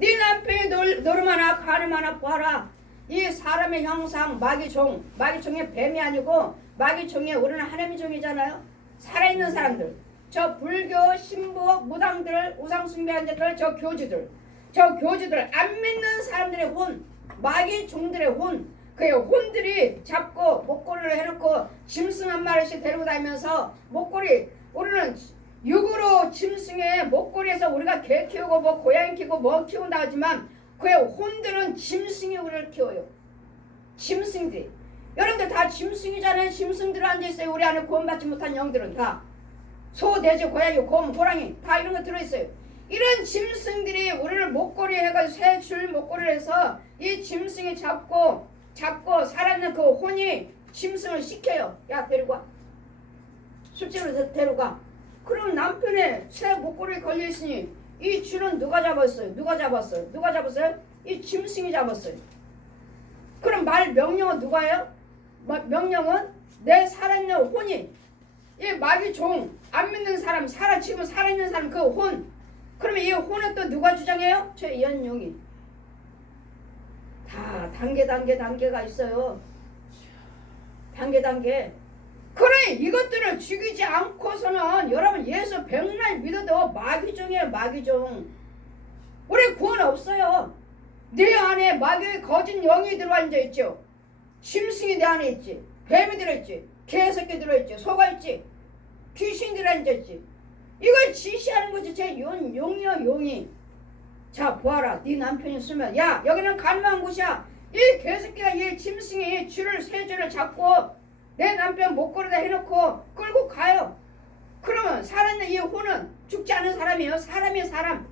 네 남편이 노름하나 가늠하나 봐라. 이 사람의 형상 마귀종, 마귀종의 뱀이 아니고 마귀종의 우리는 하나님의 종이잖아요. 살아있는 사람들, 저 불교, 신부, 무당들, 우상숭배한 자들, 저 교주들 안 믿는 사람들의 혼, 마귀종들의 혼, 그의 혼들이 잡고 목걸이를 해놓고 짐승 한 마리씩 데리고 다니면서 목걸이, 우리는 육으로 짐승의 목걸이에서 우리가 개 키우고 뭐 고양이 키우고 뭐 키운다 하지만 그의 혼들은 짐승이 우리를 키워요. 짐승들이. 여러분들 다 짐승이잖아요. 짐승들 앉아있어요. 우리 안에 구원받지 못한 영들은 다. 소, 돼지, 고양이, 곰, 호랑이 다 이런 거 들어있어요. 이런 짐승들이 우리를 목걸이 해가지고 새 줄 목걸이를 해서 이 짐승이 잡고 살아있는 그 혼이 짐승을 시켜요. 야 데리고 와. 술집으로 데리고 가. 그럼 남편의 새 목걸이에 걸려있으니 이 줄은 누가 잡았어요? 누가 잡았어요? 이 짐승이 잡았어요. 그럼 말 명령은 누가 해요? 명령은 내 살아있는 혼이, 이 마귀 종, 안 믿는 사람, 지금 살아있는 사람 그 혼. 그러면 이 혼은 또 누가 주장해요? 저 연용이. 다 단계가 있어요. 단계. 그래 이것들을 죽이지 않고서는 여러분 예수 백날 믿어도 마귀종이에요. 마귀종. 우리 구원 없어요. 내 안에 마귀의 거짓 영이 들어와 앉아있죠. 짐승이 내 안에 있지. 뱀이 들어있지. 개새끼 들어있지. 소가 있지. 귀신이 들어앉아있지. 이걸 지시하는 거지. 제 용이요 용이. 자 보아라. 네 남편이 있으면 야 여기는 가늠한 곳이야. 이 개새끼가 이 짐승이 새 줄을 잡고 내 남편 목걸이다 해놓고 끌고 가요. 그러면 살아있는 이 혼은 죽지 않은 사람이에요. 사람이에요. 사람.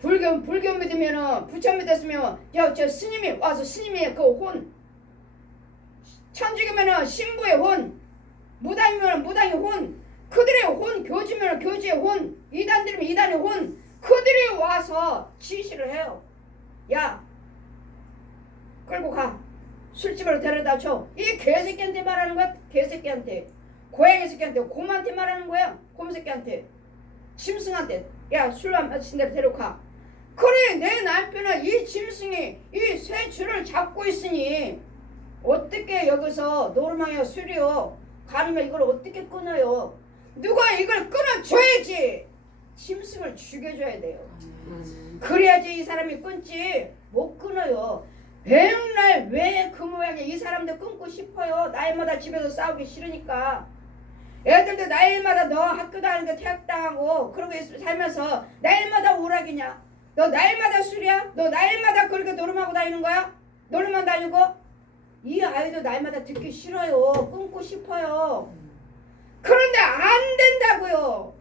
불교 믿으면은 부처 믿었으면 저 스님이 와서 스님의 그 혼, 천주교면은 신부의 혼, 무당이면 무당의 혼, 그들의 혼, 교주면 교주의 혼, 이단들이면 이단의 혼, 그들이 와서 지시를 해요. 야 끌고 가. 술집으로 데려다 줘. 이 개새끼한테 말하는 거야. 개새끼한테. 고양이 새끼한테. 곰한테 말하는 거야. 곰새끼한테. 짐승한테. 야 술 한 마신 대로 데려가. 그래 내 남편은 이 짐승이 이 새 줄을 잡고 있으니 어떻게 여기서 노름하여 술이요 가르면 이걸 어떻게 끊어요. 누가 이걸 끊어줘야지. 짐승을 죽여줘야 돼요. 그래야지 이 사람이 끊지. 못 끊어요. 백날 왜 그 모양이야. 이 사람도 끊고 싶어요. 날마다 집에서 싸우기 싫으니까. 애들도 날마다 너 학교 다니는데 퇴학당하고 그러고 살면서 날마다 오락이냐. 너 날마다 술이야? 너 날마다 그렇게 노름하고 다니는 거야? 노름만 다니고? 이 아이도 날마다 듣기 싫어요. 끊고 싶어요. 그런데 안 된다고요.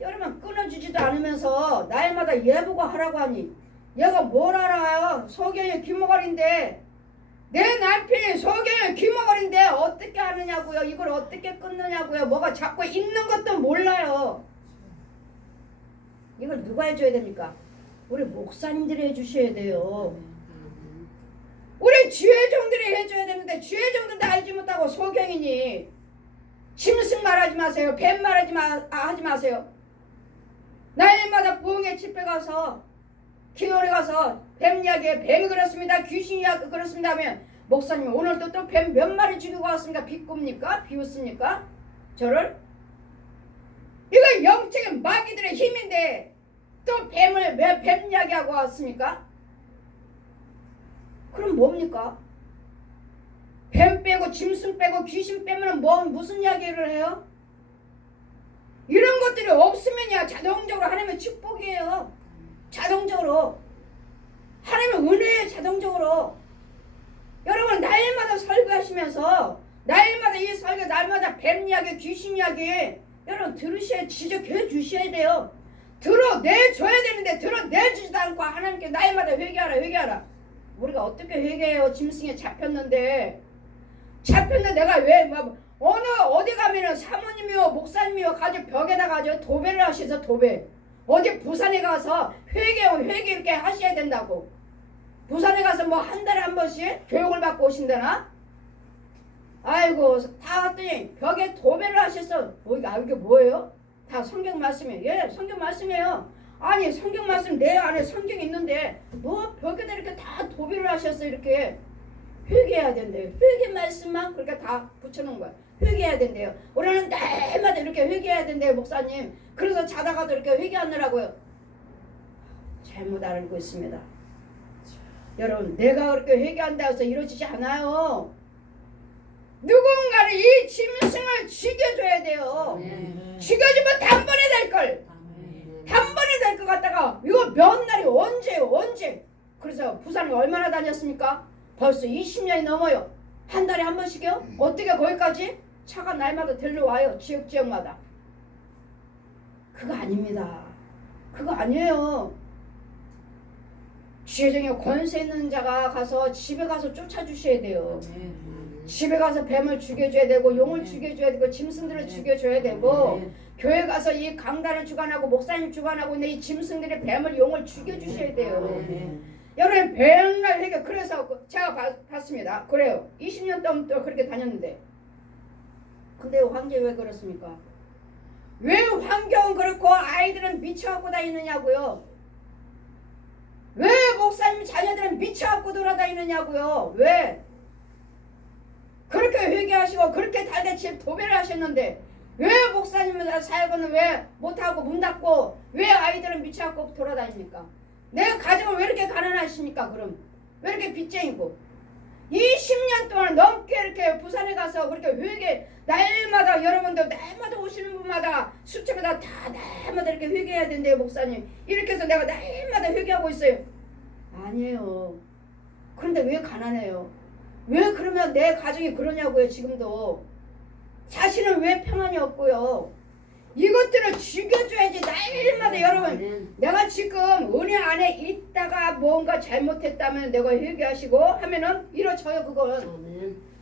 여러분 끊어주지도 않으면서 날마다 얘 보고 하라고 하니 얘가 뭘 알아요. 소경이 귀머거리인데 내 남편이 소경이 귀머거리인데 어떻게 하느냐고요. 이걸 어떻게 끊느냐고요. 뭐가 자꾸 있는 것도 몰라요. 이걸 누가 해줘야 됩니까? 우리 목사님들이 해주셔야 돼요. 우리 주회종들이 해줘야 되는데 주회종들도 알지 못하고 소경이니 짐승 말하지 마세요. 뱀 말하지 하지 마세요. 날마다 부흥회 집회 가서 기도에 가서 뱀 이야기에 뱀이 그렇습니다. 귀신이 그렇습니다 하면 목사님 오늘도 또 뱀 몇 마리 죽이고 왔습니까? 비꿉니까? 비웃습니까? 저를? 이거 영적인 마귀들의 힘인데 또 뱀을 왜 뱀 이야기하고 왔습니까? 그럼 뭡니까? 뱀 빼고 짐승 빼고 귀신 빼면 무슨 이야기를 해요? 이런 것들이 없으면야 자동적으로 하나님의 축복이에요. 자동적으로 하나님의 은혜예요. 자동적으로. 여러분 날마다 설교하시면서 날마다 이 설교 날마다 뱀 이야기 귀신 이야기 여러분 들으셔야 지적해 주셔야 돼요. 들어내줘야 되는데 들어내주지도 않고 하나님께 날마다 회개하라. 우리가 어떻게 회개해요. 짐승에 잡혔는데 내가 왜 어디 가면은 사모님이요 목사님이요 가지고 벽에다 가지고 도배를 하셔서 도배. 어디 부산에 가서 회개 이렇게 하셔야 된다고. 부산에 가서 뭐 한 달에 한 번씩 교육을 받고 오신다나? 아이고 다 갔더니 벽에 도배를 하셔서 이게 뭐예요? 다 성경 말씀이에요. 예 성경 말씀이에요. 아니 성경 말씀 내 안에 성경이 있는데 뭐 벽에다 이렇게 다 도배를 하셨어. 이렇게 회개해야 된대요. 회개 말씀만 그렇게 다 붙여놓은 거야. 회개해야 된대요. 우리는 날마다 이렇게 회개해야 된대요, 목사님. 그래서 자다가도 이렇게 회개하느라고요. 잘못 알고 있습니다. 여러분, 내가 그렇게 회개한다고 해서 이루어지지 않아요. 누군가는 이 짐승을 죽여줘야 돼요. 죽여주면 단번에 될걸. 단번에 될 것 같다가 이거 몇 날이 언제요? 언제? 그래서 부산에 얼마나 다녔습니까? 벌써 20년이 넘어요. 한 달에 한 번씩이요? 어떻게 거기까지? 차가 날마다 들러와요. 지역마다. 그거 아닙니다. 그거 아니에요. 지혜정에 권세 있는 자가 가서 집에 가서 쫓아주셔야 돼요. 집에 가서 뱀을 죽여줘야 되고 용을 죽여줘야 되고 짐승들을 죽여줘야 되고 교회 가서 이 강단을 주관하고 목사님 주관하고 있는 이 짐승들의 뱀을 용을 죽여주셔야 돼요. 여러분 백날 회개. 그래서 제가 봤습니다. 그래요. 20년 동안 또 그렇게 다녔는데 근데 황제 왜 그렇습니까? 왜 환경은 그렇고 아이들은 미쳐갖고 다니느냐고요. 왜 목사님 자녀들은 미쳐갖고 돌아다니느냐고요. 왜? 그렇게 회개하시고 그렇게 달대치 도배를 하셨는데 왜 목사님 사역은 왜 못하고 문 닫고 왜 아이들은 미쳐갖고 돌아다닙니까? 내 가정은 왜 이렇게 가난하십니까? 그럼 왜 이렇게 빚쟁이고 20년 동안 넘게 이렇게 부산에 가서 그렇게 회개 날마다 여러분들 날마다 오시는 분마다 수첩에다 다 날마다 이렇게 회개해야 된대요. 목사님 이렇게 해서 내가 날마다 회개하고 있어요. 아니에요. 그런데 왜 가난해요? 왜 그러면 내 가정이 그러냐고요. 지금도 자신은 왜 평안이 없고요. 이것들을 죽여줘야지. 날마다 여러분 내가 지금 은혜 안에 있다가 뭔가 잘못했다면 내가 회개하시고 하면은 이루어져요.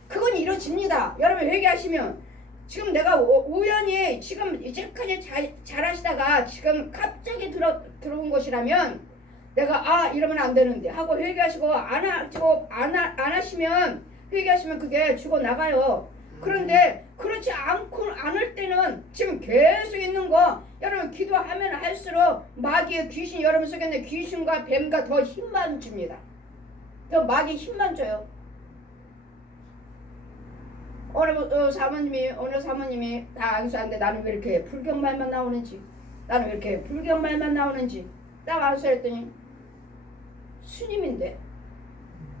그건 이루어집니다. 여러분 회개하시면 지금 내가 우연히 지금 이제까지 잘하시다가 지금 갑자기 들어온 것이라면 내가 이러면 안 되는데 하고 회개하시고 안 하시면 회개하시면 그게 죽어나가요. 그런데 그렇지 않을 때는 지금 계속 있는 거 여러분 기도하면 할수록 마귀의 귀신 여러분 속에 있는 귀신과 뱀과 더 힘만 줍니다. 더 마귀 힘만 줘요. 오늘 사모님이 다 안수하는데 나는 왜 이렇게 불경말만 나오는지 딱 안수했더니 스님인데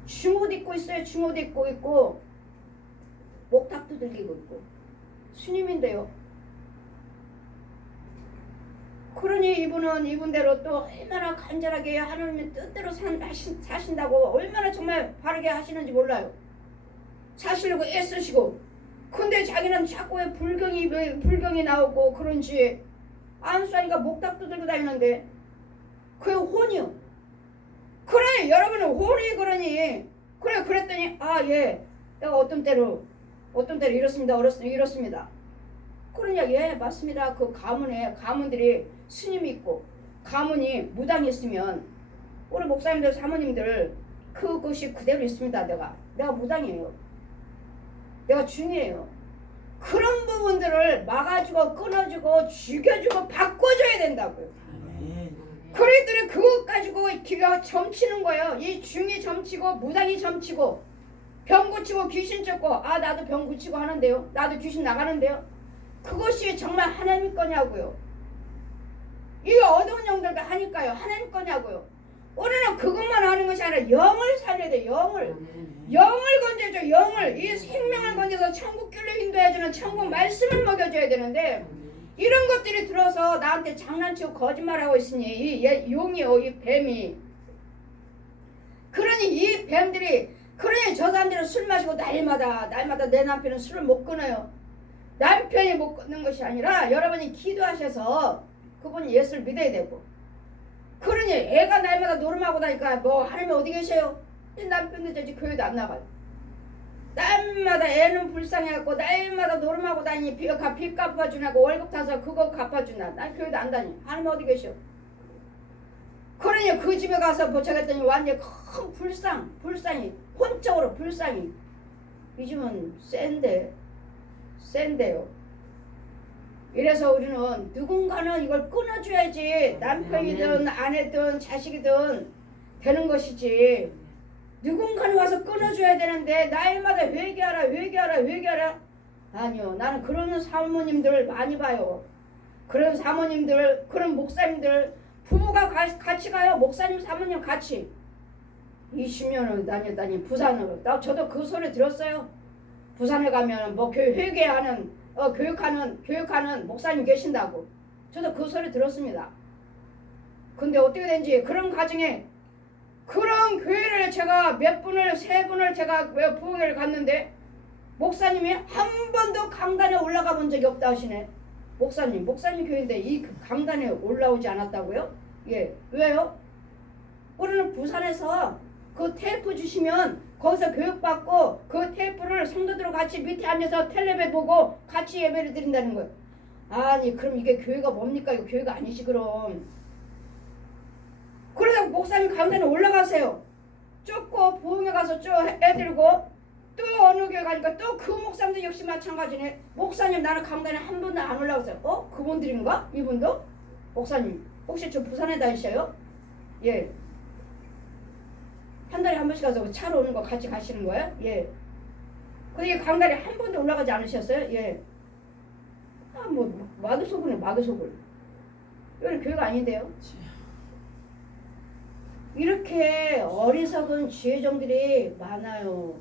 중옷 입고 있어요. 중옷 입고 있고 목탁도 들리고 있고 스님인데요. 그러니 이분은 이분대로 또 얼마나 간절하게 하나님의 뜻대로 사신다고 얼마나 정말 바르게 하시는지 몰라요. 사시려고 애쓰시고 근데 자기는 자꾸 왜 불경이 나오고 그런지 안수하니까 목탁도 들고 다니는데 그게 혼이요. 그래 여러분은 혼이 그러니 그래 그랬더니 예 내가 어떤 때로 이렇습니다. 그러냐 예 맞습니다. 그 가문들이 스님이 있고 가문이 무당이 있으면 우리 목사님들 사모님들 그것이 그대로 있습니다. 내가 무당이에요. 내가 중이에요. 그런 부분들을 막아주고 끊어주고 죽여주고 바꿔줘야 된다고요. 그랬더니 그것 가지고 기가 점치는 거예요. 이 중이 점치고 무당이 점치고 병 고치고 귀신 쫓고 나도 병 고치고 하는데요. 나도 귀신 나가는데요. 그것이 정말 하나님 거냐고요. 이거 어두운 영들도 하니까요. 하나님 거냐고요. 우리는 그것만 하는 것이 아니라 영을 살려야 돼. 영을 건져줘. 영을 이 생명을 건져서 천국길로 인도해주는 천국 말씀을 먹여줘야 되는데 이런 것들이 들어서 나한테 장난치고 거짓말하고 있으니 이 용이요 이 뱀이 그러니 이 뱀들이 그러니 저 사람들은 술 마시고 날마다 내 남편은 술을 못 끊어요. 남편이 못 끊는 것이 아니라 여러분이 기도하셔서 그분 예수를 믿어야 되고 그러니 애가 날마다 노름하고 다니까 하나님이 어디 계셔요? 남편도 저지 교회도 안 나가요. 날마다 애는 불쌍해갖고 날마다 노름하고 다니니 빚 갚아주냐고 월급 타서 그거 갚아주나 난 교회도 안 다니. 하나님 어디 계셔? 그러니 그 집에 가서 보자했더니 완전 큰 불쌍이 혼적으로 불쌍이 이 집은 센데요. 이래서 우리는 누군가는 이걸 끊어줘야지 남편이든 아내든 자식이든 되는 것이지 누군가는 와서 끊어줘야 되는데 날마다 회개하라 아니요 나는 그런 사모님들 많이 봐요. 그런 사모님들 그런 목사님들 부부가 같이 가요. 목사님 사모님 같이 20년을 다녔다니 부산으로 저도 그 소리 들었어요. 부산에 가면 뭐 회개하는 교육하는 목사님 계신다고 저도 그 소리 들었습니다. 근데 어떻게 된지 그런 가정에 그런 교회를 제가 세 분을 제가 부흥회를 갔는데 목사님이 한 번도 강단에 올라가 본 적이 없다 하시네. 목사님 교회인데 이 강단에 올라오지 않았다고요? 예, 왜요? 우리는 부산에서 그 테이프 주시면 거기서 교육받고 그 테이프를 성도들 같이 밑에 앉아서 텔레비 보고 같이 예배를 드린다는 거예요. 아니 그럼 이게 교회가 뭡니까? 이거 교회가 아니지 그럼. 그러다 목사님 강단에 올라가세요. 쫓고 부흥회 가서 쭉 애들고 또 어느 교회 가니까 또 그 목사님도 역시 마찬가지네. 목사님 나는 강단에 한 번도 안 올라가세요. 그분들인가? 이분도? 목사님 혹시 저 부산에 다니셔요? 예. 한 달에 한 번씩 가서 차로 오는 거 같이 가시는 거예요? 예. 근데 강단에 한 번도 올라가지 않으셨어요? 예. 뭐 마귀소굴이네 마귀소굴. 이건 교회가 아닌데요. 이렇게 어리석은 지혜정들이 많아요.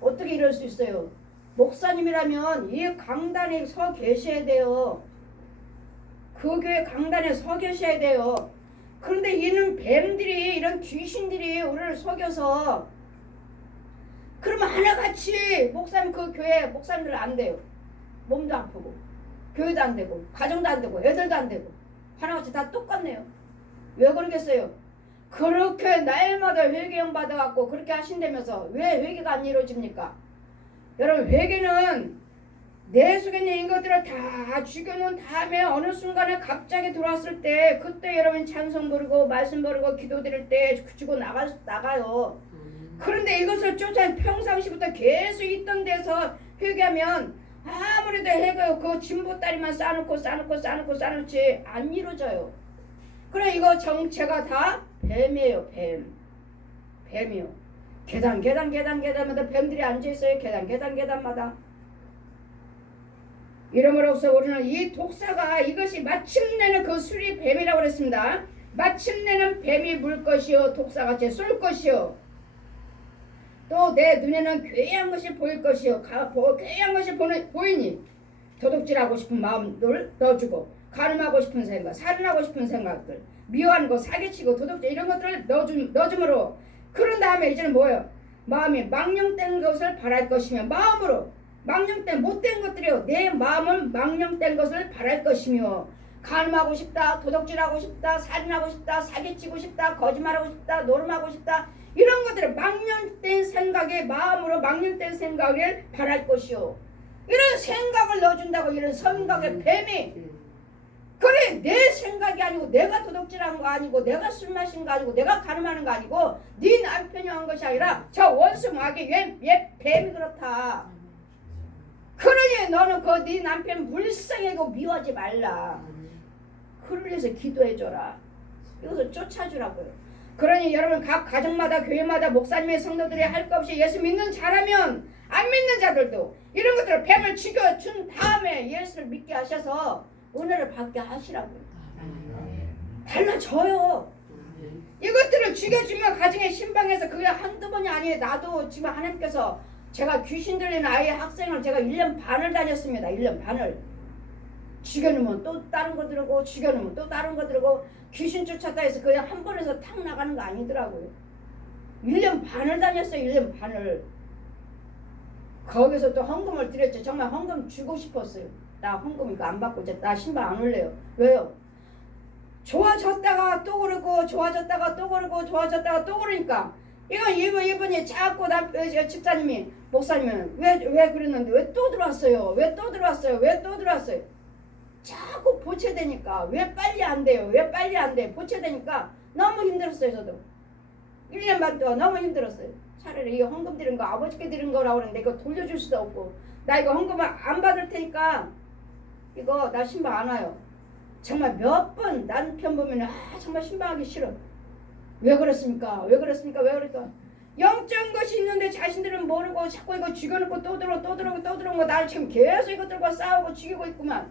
어떻게 이럴 수 있어요? 목사님이라면 이 강단에 서 계셔야 돼요. 그 교회 강단에 서 계셔야 돼요. 그런데 이런 뱀들이 이런 귀신들이 우리를 속여서 그러면 하나같이 목사님 그 교회 목사님들 안 돼요. 몸도 아프고 교회도 안 되고 가정도 안 되고 애들도 안 되고 하나같이 다 똑같네요. 왜 그러겠어요? 그렇게 날마다 회개형 받아갖고 그렇게 하신다면서 왜 회개가 안 이루어집니까? 여러분 회개는 내 속에 있는 이것들을 다 죽여놓은 다음에 어느 순간에 갑자기 들어왔을 때 그때 여러분 찬송 부르고 말씀 부르고 기도 드릴 때 주고 나가요. 그런데 이것을 쫓아 평상시부터 계속 있던 데서 회개하면 아무래도 해가 그 진보다리만 쌓아놓지 안 이루어져요. 그래 이거 정체가 다 뱀이에요. 뱀이요. 계단마다 뱀들이 앉아있어요. 계단마다. 이러므로써 우리는 이 독사가 이것이 마침내는 그 술이 뱀이라고 그랬습니다. 마침내는 뱀이 물 것이요 독사같이 쏠 것이요 또 내 눈에는 괴이한 것이 보일 것이요 괴이한 것이 보이니 도둑질하고 싶은 마음을 넣어주고 간음하고 싶은 생각 살인하고 싶은 생각들 미워하는 거 사기치고 도둑질 이런 것들을 넣어줌으로 그런 다음에 이제는 뭐예요? 마음이 망령된 것을 바랄 것이며 마음으로 망령된 못된 것들이요 내 마음은 망령된 것을 바랄 것이며 간음하고 싶다 도둑질하고 싶다 살인하고 싶다 사기치고 싶다 거짓말하고 싶다 노름하고 싶다 이런 것들을 망령된 생각에 마음으로 망령된 생각을 바랄 것이요 이런 생각을 넣어준다고 이런 생각의 뱀이 그래 내 생각이 아니고 내가 도둑질한 거 아니고 내가 술 마신 거 아니고 내가 간음하는 거 아니고 네 남편이 한 것이 아니라 저 원수 마귀 얘 뱀이 그렇다. 그러니 너는 그 네 남편 불쌍하고 미워하지 말라. 그를 위해서 기도해줘라. 이것을 쫓아주라고요. 그러니 여러분 각 가정마다 교회마다 목사님의 성도들이 할 것 없이 예수 믿는 자라면 안 믿는 자들도 이런 것들을 뱀을 죽여준 다음에 예수를 믿게 하셔서 은혜를 받게 하시라고요. 달라져요. 이것들을 죽여주면 가정의 신방에서 그게 한두 번이 아니에요. 나도 지금 하나님께서 제가 귀신 들리는 아이 학생을 제가 1년 반을 다녔습니다. 1년 반을. 죽여놓으면 또 다른 거 들고 죽여놓으면 또 다른 거 들고 귀신 쫓았다 해서 그냥 한 번에서 탁 나가는 거 아니더라고요. 1년 반을 다녔어요. 1년 반을. 거기서 또 헌금을 드렸죠. 정말 헌금 주고 싶었어요. 나 헌금 이거 안 받고 이제 나 신발 안 올래요. 왜요? 좋아졌다가 또 그러고 좋아졌다가 또 그러고 좋아졌다가 또 그러니까 이분이 자꾸 집사님이 목사님은 왜 그랬는데 왜 또 들어왔어요? 왜 또 들어왔어요? 자꾸 보채되니까 왜 빨리 안 돼요? 보채되니까 너무 힘들었어요. 저도 1년 반 동안 너무 힘들었어요. 차라리 이거 헌금 드린 거 아버지께 드린 거라고 그러는데 이거 돌려줄 수도 없고 나 이거 헌금 안 받을 테니까 이거 나 신방 안 와요. 정말 몇 번 남편 보면 정말 신방하기 싫어. 왜 그렇습니까? 왜 그렇습니까? 왜 그럴까? 영적인 것이 있는데 자신들은 모르고 자꾸 이거 죽여놓고 또 들어오고 나를 지금 계속 이거 들고 싸우고 죽이고 있구만.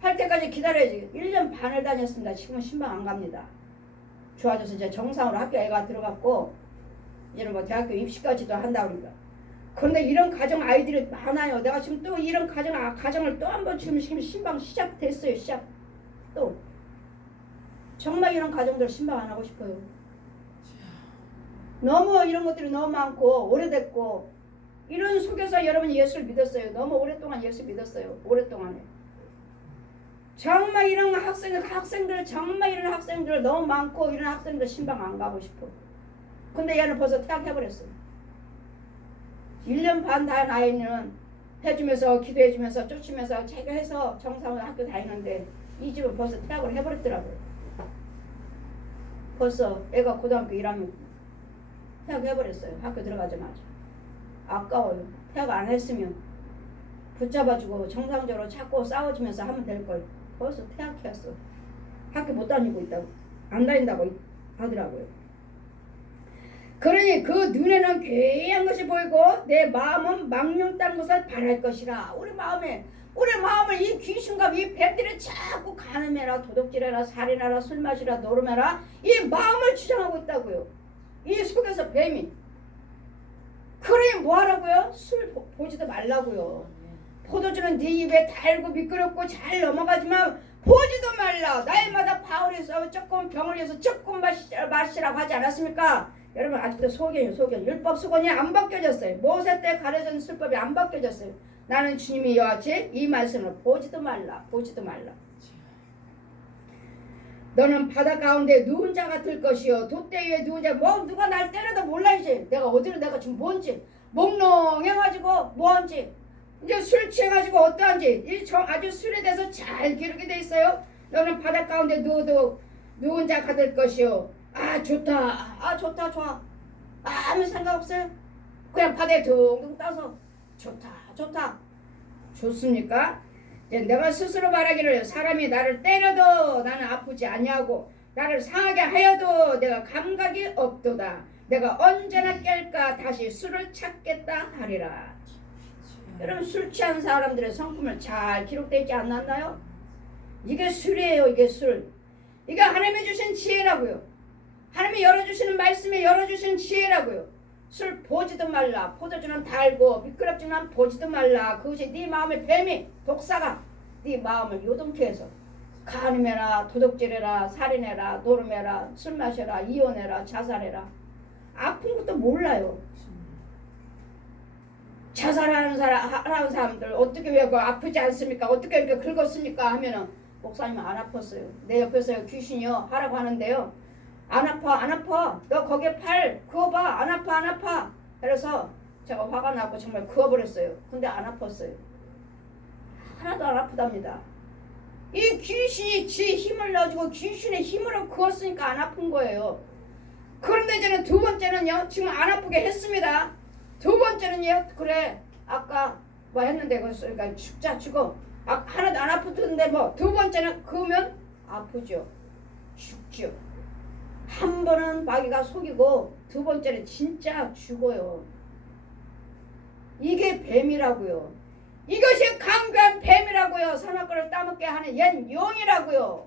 할 때까지 기다려야지. 1년 반을 다녔습니다. 지금은 신방 안 갑니다. 좋아져서 이제 정상으로 학교 애가 들어갔고 이제는 뭐 대학교 입시까지도 한다고 그러니까. 그런데 이런 가정 아이들이 많아요. 내가 지금 또 이런 가정을 또 한 번 지금 신방 시작됐어요. 또 정말 이런 가정들 신방 안 하고 싶어요. 너무 이런 것들이 너무 많고 오래됐고 이런 속에서 여러분이 예수를 믿었어요. 너무 오랫동안 예수 믿었어요. 오랫동안에. 정말 이런 학생들 정말 이런 학생들 너무 많고 이런 학생들 신방 안 가고 싶어. 근데 얘는 벌써 퇴학해버렸어요. 1년 반 다 나이는 해주면서 기도해주면서 쫓으면서 자기가 해서 정상으로 학교 다니는데 이 집은 벌써 퇴학을 해버렸더라고요. 벌써 애가 고등학교 1학년 퇴학해버렸어요. 학교 들어가자마자. 아까워요. 퇴학 안 했으면 붙잡아주고 정상적으로 찾고 싸워주면서 하면 될걸. 벌써 퇴학했어. 학교 못 다니고 있다고. 안 다닌다고 하더라고요. 그러니 그 눈에는 괴이한 것이 보이고 내 마음은 망령딴 것을 바랄 것이라. 우리 마음을 이 귀신과 이 뱀들이 자꾸 간음해라, 도둑질해라, 살인하라, 술 마시라, 노름해라 이 마음을 주장하고 있다고요. 이 속에서 뱀이. 그러니 뭐하라고요? 술 보지도 말라고요. 포도주는 네 입에 달고 미끄럽고 잘 넘어가지만 보지도 말라. 날마다 바울에서 조금 병을 위해서 조금 마시라고 하지 않았습니까? 여러분 아직도 소견이요. 율법 수건이 안 바뀌어졌어요. 모세 때 가르쳐진 술법이 안 바뀌어졌어요. 나는 주님이 이와 같이 이 말씀을 보지도 말라. 너는 바다 가운데 누운 자 같을 것이요 돛대 위에 누운 자. 누가 날 때려도 몰라야지. 내가 지금 뭔지 몽롱해가지고 뭔지 이제 술 취해가지고 어떠한지 아주 술에 대해서 잘 기르게 돼 있어요. 너는 바다 가운데 누운 자 같을 것이요. 좋다. 좋아. 아무 생각 없어요. 그냥 바다에 둥둥 떠서 좋다. 좋습니까? 이제 내가 스스로 말하기를 사람이 나를 때려도 나는 아프지 아니하고 나를 상하게 하여도 내가 감각이 없도다. 내가 언제나 깰까 다시 술을 찾겠다 하리라. 여러분 술 취한 사람들의 성품을 잘 기록되어 있지 않았나요? 이게 술이에요. 이게 술. 이게 하나님이 주신 지혜라고요. 하나님이 열어주시는 말씀에 열어주시는 지혜라고요. 술 보지도 말라. 포도주는 달고 미끄럽지만 보지도 말라. 그것이 네 마음의 뱀이 독사가 네 마음을 요동케 해서 간음해라, 도둑질해라, 살인해라, 노름해라, 술 마셔라, 이혼해라, 자살해라. 아픈 것도 몰라요. 자살하는 사람들 어떻게 왜 아프지 않습니까? 어떻게 이렇게 긁었습니까? 하면은 목사님은 안 아팠어요. 내 옆에서 귀신이요 하라고 하는데요. 안 아파. 너 거기에 팔 그어봐. 안 아파. 그래서 제가 화가 나고 정말 그어버렸어요. 근데 안 아팠어요. 하나도 안 아프답니다. 이 귀신이 지 힘을 넣어주고 귀신의 힘으로 그었으니까 안 아픈 거예요. 그런데 이제는 두 번째는요. 지금 안 아프게 했습니다. 두 번째는요. 그래 아까 뭐 했는데 그러니까 죽어. 하나도 안 아프던데 뭐 두 번째는 그으면 아프죠. 죽죠. 한 번은 마귀가 속이고 두 번째는 진짜 죽어요. 이게 뱀이라고요. 이것이 강교한 뱀이라고요. 사막걸을 따먹게 하는 옛 용이라고요.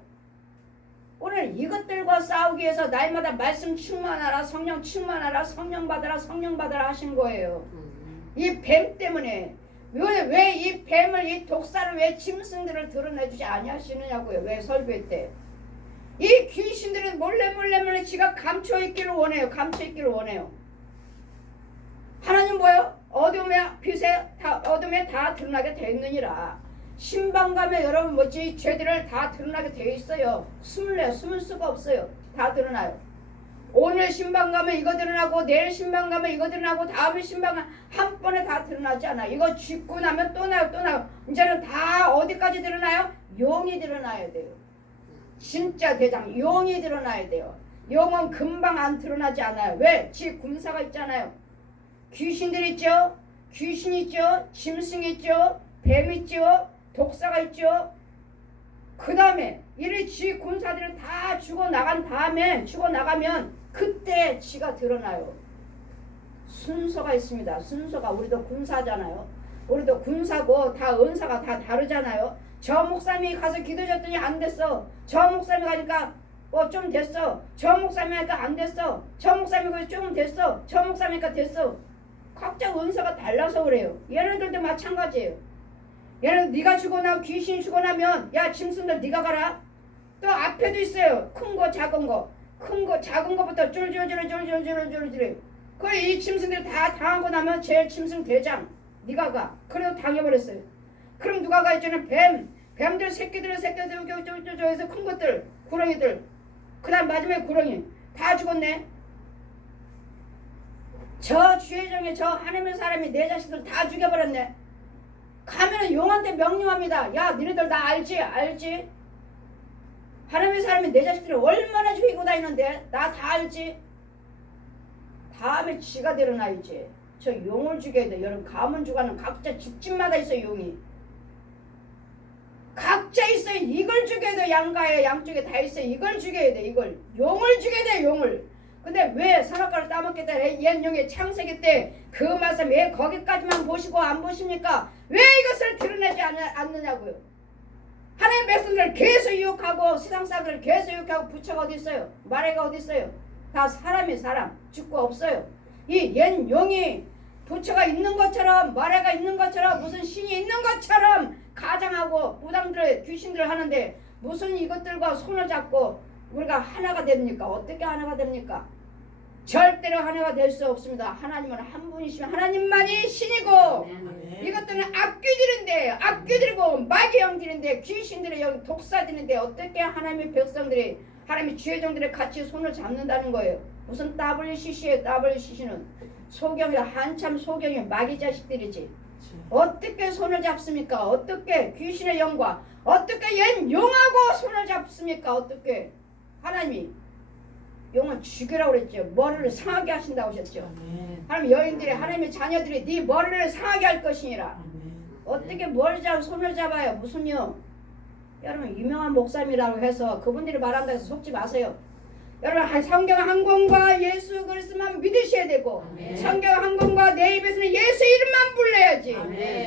오늘 이것들과 싸우기 위해서 날마다 말씀 충만하라, 성령 충만하라, 성령 받아라 하신 거예요. 이 뱀 때문에 왜 이 뱀을 이 독사를 왜 짐승들을 드러내주지 아니하시느냐고요. 왜 설교회 때 이 귀신들은 몰래 지가 감춰 있기를 원해요. 하나님 뭐예요? 어둠에 다 드러나게 되어 있느니라. 신방감에 여러분 뭐지 죄들을 다 드러나게 되어 있어요. 숨을 수가 없어요. 다 드러나요. 오늘 신방감에 이거 드러나고 내일 신방감에 이거 드러나고 다음에 신방감 한 번에 다 드러나지 않아. 이거 죽고 나면 또 나요. 이제는 다 어디까지 드러나요? 용이 드러나야 돼요. 진짜 대장 용이 드러나야 돼요. 용은 금방 안 드러나지 않아요. 왜? 지 군사가 있잖아요. 귀신들 있죠. 귀신 있죠. 짐승 있죠. 뱀 있죠. 독사가 있죠. 그 다음에 이리 지 군사들을 다 죽어나가면 그때 지가 드러나요. 순서가 있습니다. 순서가. 우리도 군사잖아요. 우리도 군사고 다 은사가 다 다르잖아요. 저 목사님이 가서 기도했더니 안 됐어. 저 목사님이 가니까 좀 됐어. 저 목사님이 하니까 안 됐어. 저 목사님이 좀 됐어. 저 목사님이니까 됐어. 각자 은사가 달라서 그래요. 얘네들도 마찬가지예요. 얘네들 네가 죽어나고 귀신이 죽어나면 야 짐승들 네가 가라. 또 앞에도 있어요. 큰 거 작은 거. 큰 거 작은 거부터 쫄쫄쫄쫄쫄쫄쫄쫄. 그 이 짐승들 다 당하고 나면 제일 짐승 대장 네가 가. 그래도 당해버렸어요. 그럼 누가 가 있잖아. 뱀들 새끼들 해서 큰 것들 구렁이들. 그 다음 마지막에 구렁이 다 죽었네. 저 주의정에 저 하나님의 사람이 내 자식들 다 죽여버렸네. 가면은 용한테 명령합니다. 야 니네들 나 알지? 하나님의 사람이 내 자식들을 얼마나 죽이고 다니는데 나 다 알지? 다음에 지가 드러나야지. 저 용을 죽여야 돼. 여러분 가문 주가는 각자 집집마다 있어요. 용이 각자 있어요. 이걸 죽여야 돼. 양가에 양쪽에 다 있어요. 이걸 죽여야 돼. 이걸 용을 죽여야 돼. 용을. 근데 왜 선악과를 따먹겠다 옛 용의 창세기 때 그 말씀 왜 거기까지만 보시고 안 보십니까? 왜 이것을 드러내지 않느냐고요. 하나님의 백성들을 계속 유혹하고 세상 사람들을 계속 유혹하고 부처가 어디 있어요? 마귀가 어디 있어요? 다 사람이 사람 죽고 없어요. 이 옛 용이 부처가 있는 것처럼 마귀가 있는 것처럼 무슨 신이 있는 것처럼 가장하고 무당들 귀신들 하는데 무슨 이것들과 손을 잡고 우리가 하나가 됩니까? 어떻게 하나가 됩니까? 절대로 하나가 될 수 없습니다. 하나님은 한 분이시면 하나님만이 신이고 이것들은 악귀들인데 악귀들이고 마귀 영들인데 귀신들의 영 독사들인데 어떻게 하나님의 백성들이 하나님의 주의종들이 같이 손을 잡는다는 거예요. 무슨 WCC예요. WCC는 소경이라 한참 소경이 마귀 자식들이지. 어떻게 손을 잡습니까? 어떻게 귀신의 영과 어떻게 옛 용하고 손을 잡습니까? 어떻게 하나님이 용을 죽이라고 그랬죠. 머리를 상하게 하신다고 하셨죠. 하나님 여인들이 하나님의 자녀들이 네 머리를 상하게 할 것이니라. 어떻게 머리 잡고 손을 잡아요? 무슨요? 여러분 유명한 목사님이라고 해서 그분들이 말한다고 해서 속지 마세요. 여러분 성경 한 권과 예수 그리스도만 믿으셔야 되고 성경 한 권과 내 입에서는 예수 이름만 불러야지.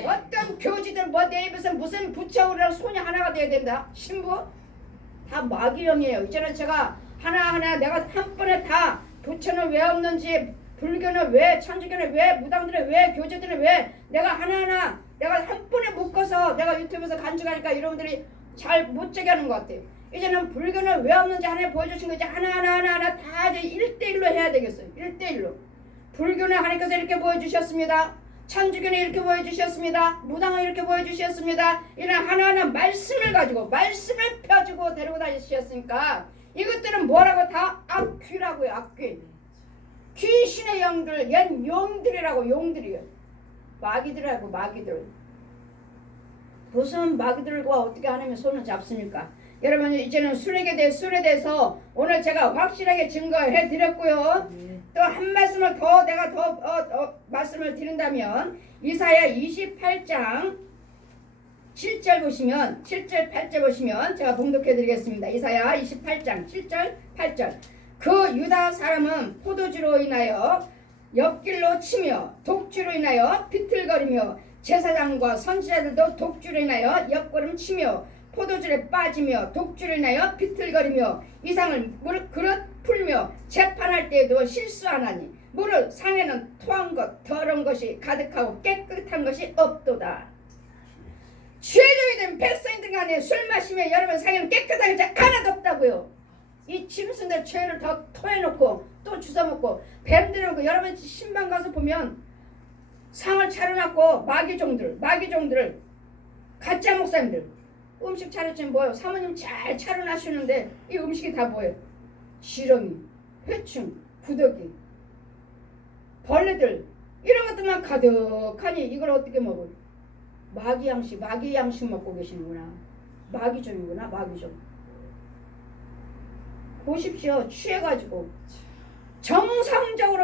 어떤 교지들 내 입에서 무슨 부처우리랑 손이 하나가 돼야 된다. 신부 다 마귀형이에요. 이제는 제가 하나하나 내가 한 번에 다 부처는 왜 없는지 불교는 왜 천주교는 왜 무당들은 왜 교제들은 왜 내가 하나하나 내가 한 번에 묶어서 내가 유튜브에서 간증하니까 여러분들이 잘 못 제게 하는 것 같아요. 이제는 불교는 왜 없는지 하나님 보여주신 거지 하나하나 다 이제 1대1로 해야 되겠어요. 1대1로. 불교는 하나님께서 이렇게 보여주셨습니다. 천주교는 이렇게 보여주셨습니다. 무당은 이렇게 보여주셨습니다. 이런 하나하나 말씀을 가지고 말씀을 펴주고 데리고 다니셨으니까 이것들은 뭐라고 다 악귀라고요. 악귀. 귀신의 영들 옛 용들이라고 용들이요. 마귀들이라고 마귀들. 무슨 마귀들과 어떻게 하나님의 손을 잡습니까? 여러분 이제는 술에 대해서 오늘 제가 확실하게 증거해 드렸고요. 또 한 말씀을 더 내가 더 말씀을 드린다면 이사야 28장 7절 보시면 7절 8절 보시면 제가 봉독해 드리겠습니다. 이사야 28장 7절 8절 그 유다 사람은 포도주로 인하여 옆길로 치며 독주로 인하여 비틀거리며 제사장과 선지자들도 독주로 인하여 옆걸음 치며 포도주에 빠지며 독주로 인하여 비틀거리며 이상을 그릇 풀며 재판할 때에도 실수하나니 무릇 상에는 토한 것 더러운 것이 가득하고 깨끗한 것이 없도다. 죄종이 된 백성이든 간에 술 마시면 여러분 상에는 깨끗한 게 하나도 없다고요. 이 짐승들 죄를 더 토해놓고 또 주워먹고 뱀들을 여러분 신방 가서 보면 상을 차려놨고 마귀종들을 가짜 목사님들 음식 차렸지만 뭐예요? 사모님 잘 차려놨시는데 이 음식이 다 뭐예요? 지렁이, 회충, 구더기, 벌레들 이런 것들만 가득하니 이걸 어떻게 먹어요? 마귀 양식 먹고 계시는구나. 마귀종이구나. 마귀종. 보십시오. 취해가지고 정상적으로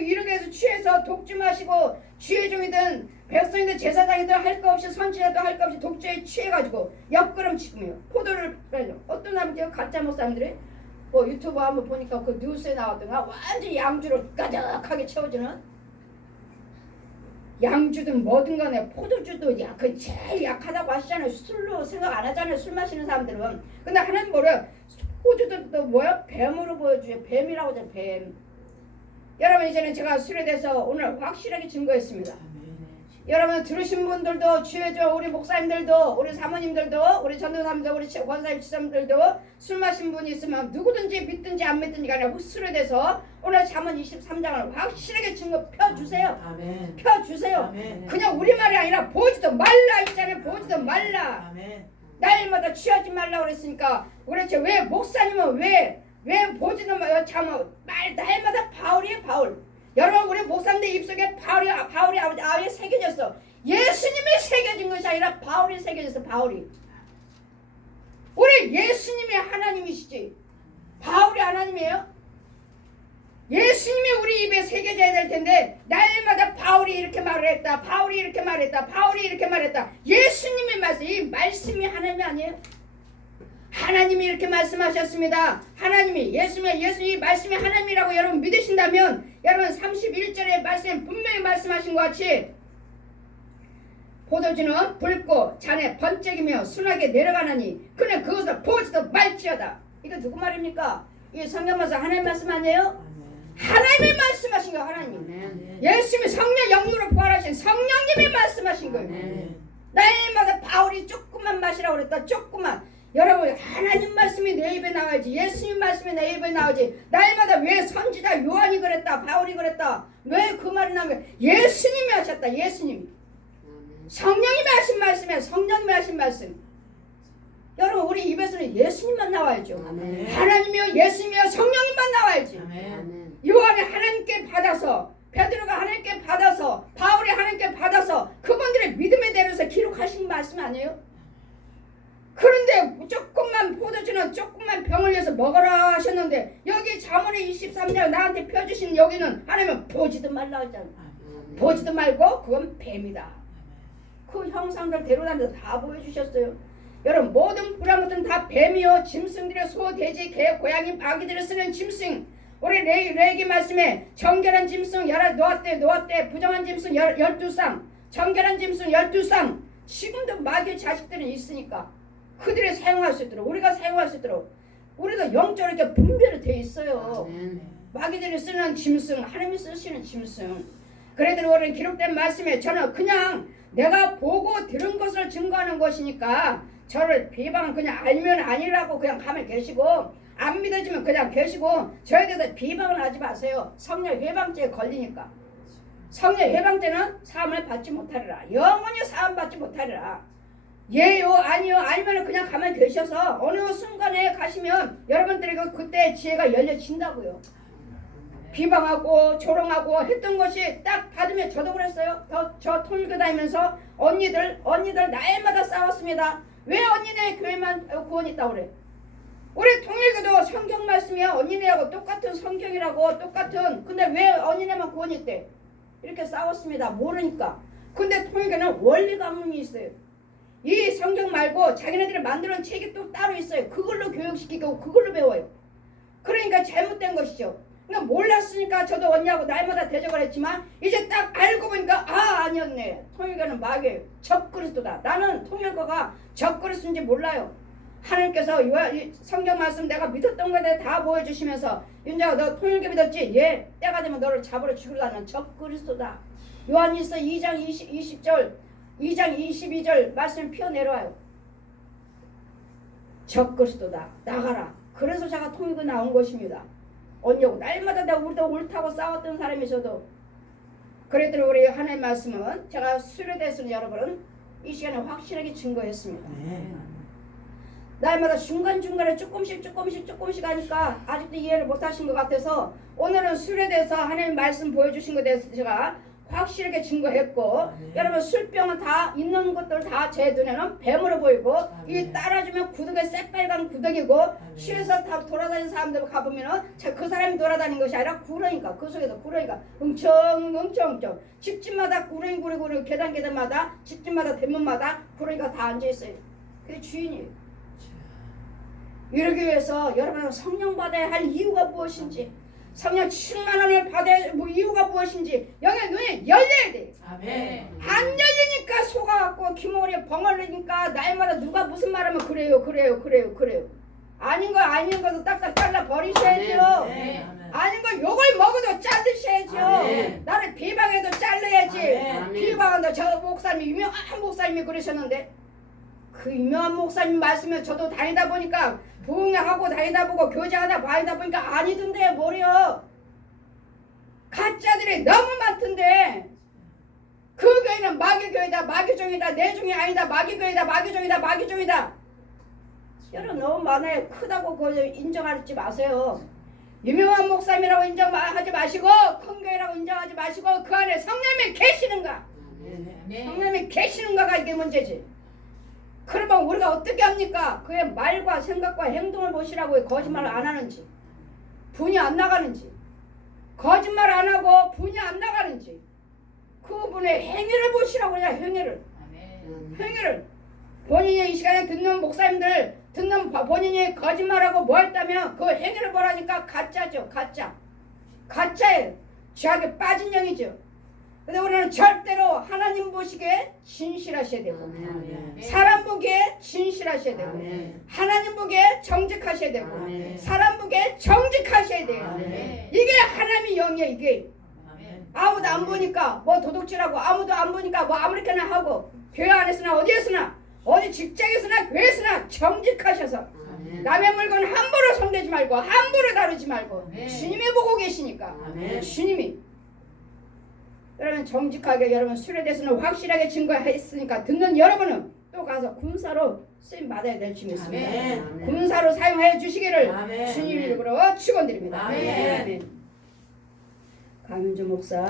이렇게 해서 취해서 독주 마시고 주의 종이든 백성이든 제사장이든 할 거 없이 선지자도 할 거 없이 독주에 취해가지고 옆구름 치고요. 포도를 빼죠. 어떤 사람들이 가짜 목사님들이 뭐 유튜브 한번 보니까 그 뉴스에 나왔던가 완전히 양주로 가득하게 채워주는 양주든 뭐든 간에 포도주도 그 제일 약하다고 하시잖아요. 술로 생각 안 하잖아요. 술 마시는 사람들은. 근데 하나님 뭐래요? 포도주도 또 뭐야? 뱀으로 보여줘요. 뱀이라고 하잖아요. 뱀. 여러분 이제는 제가 술에 대해서 오늘 확실하게 증거했습니다. 여러분 들으신 분들도 주여줘 우리 목사님들도 우리 사모님들도 우리 전도사님도 우리 권사님 지사님들도 술 마신 분이 있으면 누구든지 믿든지 안 믿든지 간에 술에 대해서 오늘 잠언 23장을 확실하게 증거 펴주세요. 아멘. 펴주세요. 아멘. 그냥 우리말이 아니라 보지도 말라 있잖아요. 보지도 말라. 아멘. 날마다 취하지 말라 그랬으니까 그렇죠. 왜 목사님은 왜 보지도 말 날마다 바울이에요. 바울. 여러분 우리 목사님들 입속에 바울이 아예 새겨졌어. 예수님이 새겨진 것이 아니라 바울이 새겨졌어. 바울이. 우리 예수님이 하나님이시지 바울이 하나님이에요? 예수님이 우리 입에 새겨져야 될 텐데 날마다 바울이 이렇게 말을 했다. 바울이 이렇게 말했다. 바울이 이렇게 말했다. 예수님의 말씀, 이 말씀이 하나님이 아니에요? 하나님이 이렇게 말씀하셨습니다. 하나님이 예수님이 말씀이 하나님이라고 여러분 믿으신다면 여러분 31절의 말씀에 분명히 말씀하신 것 같이 포도주는 붉고 잔에 번쩍이며 순하게 내려가나니 그는 그것을 보지도 말지어다. 이거 누구 말입니까? 이 성경 말씀 하나님 말씀 아니에요? 하나님이 말씀하신 거예요. 하나님. 예수님이 성령 영으로 부활하신 성령님이 말씀하신 거예요. 날마다 바울이 조금만 마시라고 그랬다. 조금만. 여러분 하나님 말씀이 내 입에 나와야지. 예수님 말씀이 내 입에 나오지. 날마다 왜 선지자 요한이 그랬다. 바울이 그랬다. 왜 그 말이 나오면 예수님이 하셨다. 예수님이. 성령님이 하신 말씀이야. 성령님이 하신 말씀. 여러분 우리 입에서는 예수님만 나와야죠. 아멘. 하나님이요 예수님이요 성령님만 나와야지. 아멘. 요한이 하나님께 받아서 베드로가 하나님께 받아서 바울이 하나님께 받아서 그분들의 믿음에 대해서 기록하신 말씀 아니에요? 그런데 조금만 포도주는 조금만 병을 내서 먹어라 하셨는데 여기 잠언의 23장 나한테 펴주신 여기는 하나님은 보지도 말라 하잖아. 보지도 말고 그건 뱀이다. 그 형상들 데려다니면서 다 보여주셨어요. 여러분 모든 불안 것들은 다 뱀이요 짐승들의 소, 돼지, 개, 고양이, 아기들을 쓰는 짐승. 우리 레기 말씀에 정결한 짐승 노아때 부정한 짐승 12쌍 정결한 짐승 12쌍 지금도 마귀의 자식들은 있으니까 그들이 사용할 수 있도록 우리가 사용할 수 있도록 우리도 영적으로 이렇게 분별이 돼 있어요. 마귀들이 쓰는 짐승 하나님이 쓰시는 짐승. 그래도 우리는 기록된 말씀에 저는 그냥 내가 보고 들은 것을 증거하는 것이니까 저를 비방 그냥 알면 아니라고 그냥 가만히 계시고 안 믿어지면 그냥 계시고 저에 대해서 비방을 하지 마세요. 성령 회방죄에 걸리니까. 성령 회방죄는 사함을 받지 못하리라. 영원히 사함 받지 못하리라. 예요 아니요 아니면 그냥 가만히 계셔서 어느 순간에 가시면 여러분들에게 그때 지혜가 열려진다고요. 비방하고 조롱하고 했던 것이 딱 받으면 저도 그랬어요. 저 통일교 다니면서 언니들 날마다 싸웠습니다. 왜 언니네 교회만 구원 있다고 그래? 우리 통일교도 성경 말씀이야. 언니네하고 똑같은 성경이라고 똑같은. 근데 왜 언니네만 구원 있대? 이렇게 싸웠습니다. 모르니까. 근데 통일교는 원리 가문이 있어요. 이 성경 말고 자기네들이 만들어놓은 책이 또 따로 있어요. 그걸로 교육시키고 그걸로 배워요. 그러니까 잘못된 것이죠. 그러니까 몰랐으니까 저도 언니하고 날마다 대적을 했지만 이제 딱 알고 보니까 아니었네. 통일교는 마귀예요. 적그리스도다. 나는 통일교가 적그리스도인지 몰라요. 하나님께서 성경 말씀 내가 믿었던 거에 다 보여주시면서 윤자가 너 통일교 믿었지? 예. 때가 되면 너를 잡으러 죽으러 가는 적그리스도다. 요한일서 2장 2장 22절 말씀 피어내려와요. 적그리스도다. 나가라. 그래서 제가 통일교 나온 것입니다. 언니하고 날마다 내가 우리도 옳다고 싸웠던 사람이셔도 그랬더니 우리 하나님 말씀은 제가 술에 대해서는 여러분은 이 시간에 확실하게 증거했습니다. 날마다 중간중간에 조금씩 하니까 아직도 이해를 못하신 것 같아서 오늘은 술에 대해서 하나님 말씀 보여주신 것에 대해서 제가 확실하게 증거했고 아멘. 여러분 술병은 다 있는 것들 다 제 눈에는 뱀으로 보이고 아멘. 이 따라주면 구덕에 새빨간 구덕이고 아멘. 시에서 다 돌아다니는 사람들 가보면은 그 사람이 돌아다니는 것이 아니라 구렁이니까 그 속에서 구렁이가 엄청 집집마다 구렁이 계단마다 집집마다 대문마다 구렁이가 다 앉아있어요. 그게 주인이에요. 이러기 위해서 여러분은 성령 받아야 할 이유가 무엇인지 성령 7만원을 받아야 뭐 이유가 무엇인지 영의 눈이 열려야 돼. 아멘. 안 열리니까 속아갖고 기모리 벙어리니까 날마다 누가 무슨 말하면 그래요. 아닌 것도 딱딱 잘라 버리셔야죠. 아멘. 아닌 거 욕을 먹어도 자르셔야죠. 아멘. 나를 비방해도 잘라야지. 아멘. 비방한다. 저 목사님이 유명한 목사님이 그러셨는데 그 유명한 목사님 말씀에 저도 다니다 보니까 부흥하고 다니다 보고 교제하다 다니다 보니까 아니던데 뭐래요. 가짜들이 너무 많던데 그 교회는 마귀교회다 마귀종이다 내 종이 아니다 마귀교회다 여러분 너무 많아요. 크다고 그거 인정하지 마세요. 유명한 목사님이라고 인정하지 마시고 큰 교회라고 인정하지 마시고 그 안에 성령님이 계시는가 성령님이 계시는가가 이게 문제지. 그러면 우리가 어떻게 합니까? 그의 말과 생각과 행동을 보시라고 거짓말을 안 하는지 분이 안 나가는지 거짓말 안 하고 분이 안 나가는지 그분의 행위를 보시라고 그냥 행위를 본인이 이 시간에 듣는 목사님들 듣는 본인이 거짓말하고 뭐 했다면 그 행위를 보라니까 가짜죠. 가짜예요. 죄악에 빠진 영이죠. 근데 우리는 절대로 하나님 보시기에 진실하셔야 되고 아멘. 사람 보기에 진실하셔야 되고 아멘. 하나님 보기에 정직하셔야 되고 아멘. 사람 보기에 정직하셔야 돼요. 아멘. 이게 하나님의 영이야. 이게 아멘. 아무도 안 보니까 뭐 도둑질하고 아무도 안 보니까 뭐 아무렇게나 하고 교회 안에서나 어디에서나 어디 직장에서나 교회에서나 정직하셔서 아멘. 남의 물건 함부로 손대지 말고 함부로 다루지 말고 아멘. 주님이 보고 계시니까 아멘. 주님이 여러분 정직하게 여러분 술에 대해서는 확실하게 증거했으니까 듣는 여러분은 또 가서 군사로 쓰임 받아야 될 줄 믿습니다. 아멘. 군사로 사용하여 주시기를 아멘. 주님 이름으로 축원드립니다. 아멘. 강윤주 목사